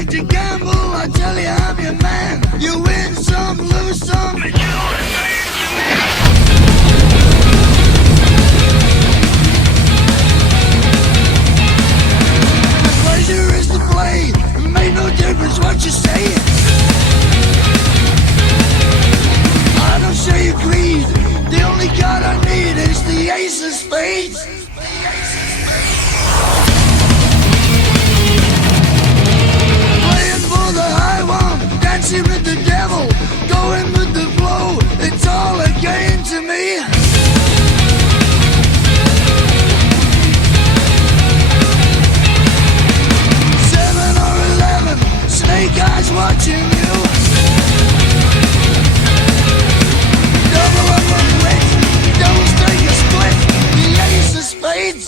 like to gamble, I tell you I'm your man. You win some, lose some. The pleasure is to play. It made no difference what you say. I don't share your greed. The only card I need is the ace of spades. Playing for the high one, dancing with the devil, going with the flow, it's all a game to me. 7 or 11, snake eyes watching you. Double up on wit, double strike a split, the ace of spades.